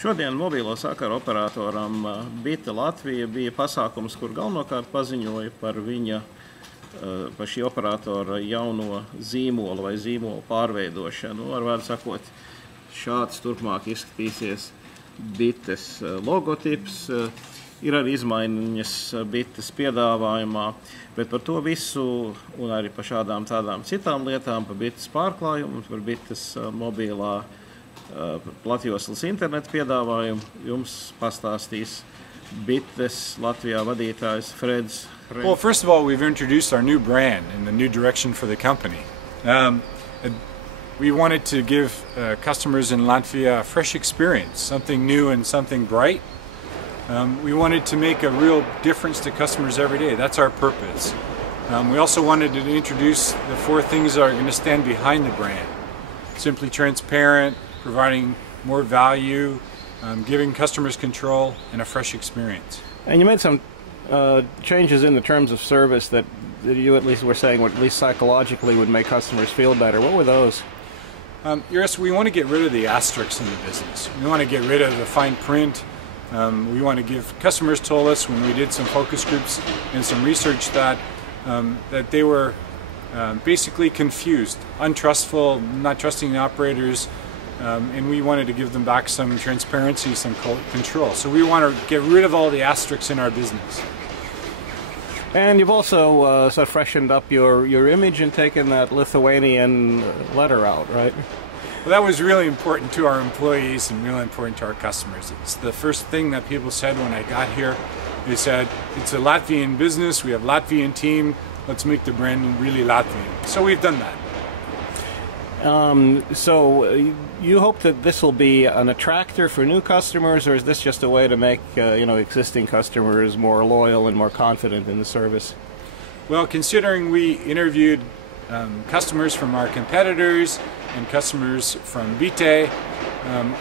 Šodien mobilo sakaru operatoram Bita Latvija bija pasākums, kur galvenokārt paziņoja par viņa, par šī operatora jauno zīmolu vai zīmolu pārveidošanu. Ar vārdu sakot, šāds turpmāk izskatīsies Bites logotips. Ir arī izmaiņas Bites piedāvājumā, bet par to visu un arī par šādām tādām citām lietām, par Bites pārklājumu, par Bites mobilā platjoslas interneta piedāvājumu jums pastāstīs Bites Latvijā vadītājs Freds. Well, first of all, we've introduced our new brand and the new direction for the company. We wanted to give customers in Latvia a fresh experience, something new and something bright. We wanted to make a real difference to customers every day. That's our purpose. We also wanted to introduce the 4 things that are going to stand behind the brand. Simply transparent, providing more value, giving customers control, and a fresh experience. And you made some changes in the terms of service that you at least were saying, at least psychologically, would make customers feel better. What were those? Yes, we want to get rid of the asterisks in the business. We want to get rid of the fine print. We want to give, customers told us when we did some focus groups and some research that they were basically confused, untrustful, not trusting the operators, and we wanted to give them back some transparency, some control. So we want to get rid of all the asterisks in our business. And you've also sort of freshened up your image and taken that Lithuanian letter out, right? Well, that was really important to our employees and really important to our customers. It's the first thing that people said when I got here. They said, it's a Latvian business, we have Latvian team, let's make the brand really Latvian. So we've done that. So you hope that this will be an attractor for new customers, or is this just a way to make existing customers more loyal and more confident in the service? Well, considering we interviewed customers from our competitors and customers from Bite,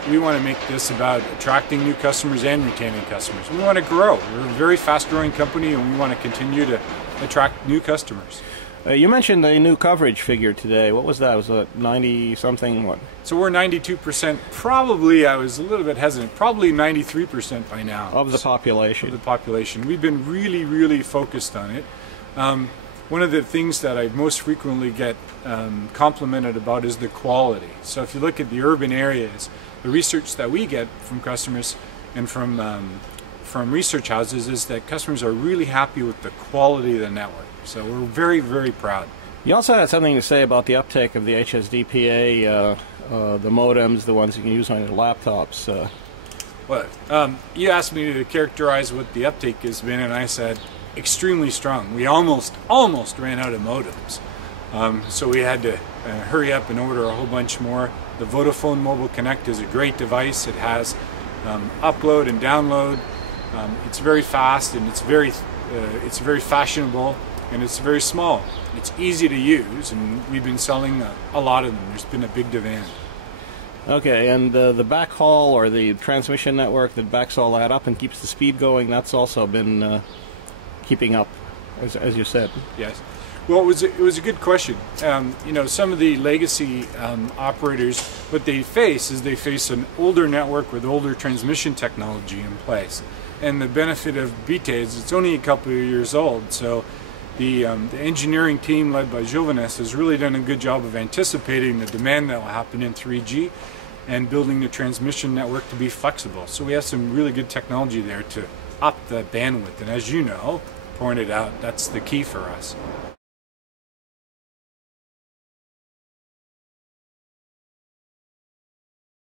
we want to make this about attracting new customers and retaining customers. We want to grow. We're a very fast-growing company, and we want to continue to attract new customers. You mentioned a new coverage figure today. What was that? Was it 90-something? What? So we're 92%. Probably, I was a little bit hesitant, probably 93% by now. Of the population. Of the population. We've been really, really focused on it. One of the things that I most frequently get complimented about is the quality. So if you look at the urban areas, the research that we get from customers and from research houses is that customers are really happy with the quality of the network. So we're very, very proud. You also had something to say about the uptake of the HSDPA, the modems, the ones you can use on your laptops. Well, you asked me to characterize what the uptake has been, and I said extremely strong. We almost ran out of modems. So we had to hurry up and order a whole bunch more. The Vodafone Mobile Connect is a great device. It has upload and download. It's very fast, and it's very fashionable, and it's very small. It's easy to use, and we've been selling a lot of them. There's been a big demand. Okay, and the backhaul or the transmission network that backs all that up and keeps the speed going, that's also been keeping up, as you said. Yes. Well, it was a good question. Some of the legacy operators, what they face is they face an older network with older transmission technology in place. And the benefit of Bite is it's only a couple of years old, so the engineering team led by Jovenes has really done a good job of anticipating the demand that will happen in 3G and building the transmission network to be flexible. So we have some really good technology there to up the bandwidth, and as you know, pointed out, that's the key for us.